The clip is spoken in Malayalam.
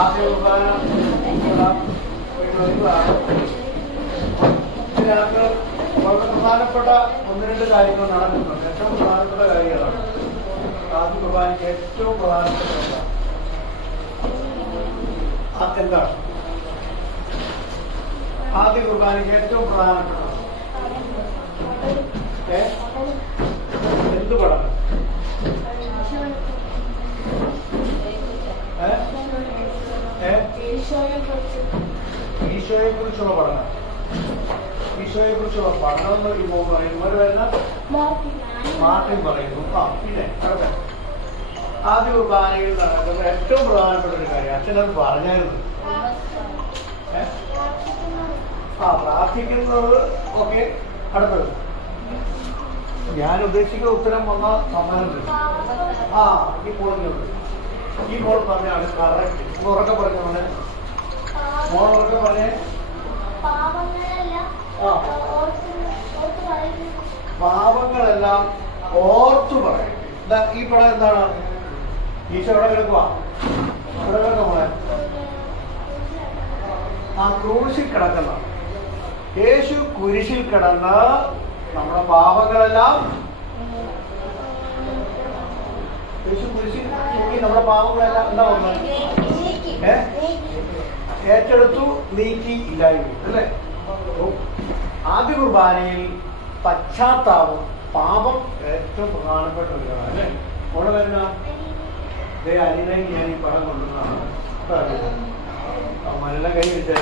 ആദ്യ കുർബാന ഇതിനകത്ത് വളരെ പ്രധാനപ്പെട്ട ഒന്ന് രണ്ട് കാര്യങ്ങൾ നടക്കുന്നുണ്ട്. ഏറ്റവും പ്രധാനപ്പെട്ട കാര്യങ്ങളാണ് ആദ്യ കുർബാനയ്ക്ക് ഏറ്റവും പ്രധാനപ്പെട്ട എന്താണ്? ആദ്യ കുർബാനയ്ക്ക് ഏറ്റവും പ്രധാനപ്പെട്ടത് എന്ത് പഠനം? ഈശോയെ കുറിച്ചുള്ള പഠനം. ഈശോയെ കുറിച്ചുള്ള പഠനം എന്ന് ഇവർ വരുന്ന മാർട്ടിൻ പറയുന്നു. പിന്നെ ആദ്യ കുർബാനയിൽ നടക്കുന്ന ഏറ്റവും പ്രധാനപ്പെട്ട ഒരു കാര്യം അച്ഛനത് പറഞ്ഞായിരുന്നു. പ്രാർത്ഥിക്കുന്നത് ഓക്കെ. അടുത്തത് ഞാൻ ഉദ്ദേശിക്കുന്ന ഉത്തരം വന്ന സമ്മാനം തരും. ഈ പോളുന്നുണ്ട്. ഈ പോൾ പറഞ്ഞാണ് കറക്റ്റ്. ഉറക്കെ പറഞ്ഞോളെ. മോൾ ഉറക്കെ പറഞ്ഞേ. പാപങ്ങളെല്ലാം ഓർത്തു പറയും. ഈ പടം എന്താണ്? ഈശോ എവിടെ കിടക്കുക? എവിടെ കിടക്കുക മോളെ? ക്രൂശിൽ കിടക്കുന്ന യേശു കുരിശിൽ കിടന്ന് നമ്മുടെ പാപങ്ങളെല്ലാം യേശു കുരിശിൽ നമ്മുടെ പാപങ്ങളെല്ലാം എന്താ പറഞ്ഞത്? ഏറ്റെടുത്തു, നീക്കി, ഇല്ലായ്മ അല്ലേ? ആദ്യ കുർബാനയിൽ പശ്ചാത്താപം, പാപം ഏറ്റവും പ്രധാനപ്പെട്ട ഒരു കാര്യം അല്ലേ? അവിടെ വരുന്ന അനിലേക്ക് ഞാൻ ഈ പടം കൊണ്ടുവന്നതാണ്. മലെല്ലാം കൈ വെച്ചേ.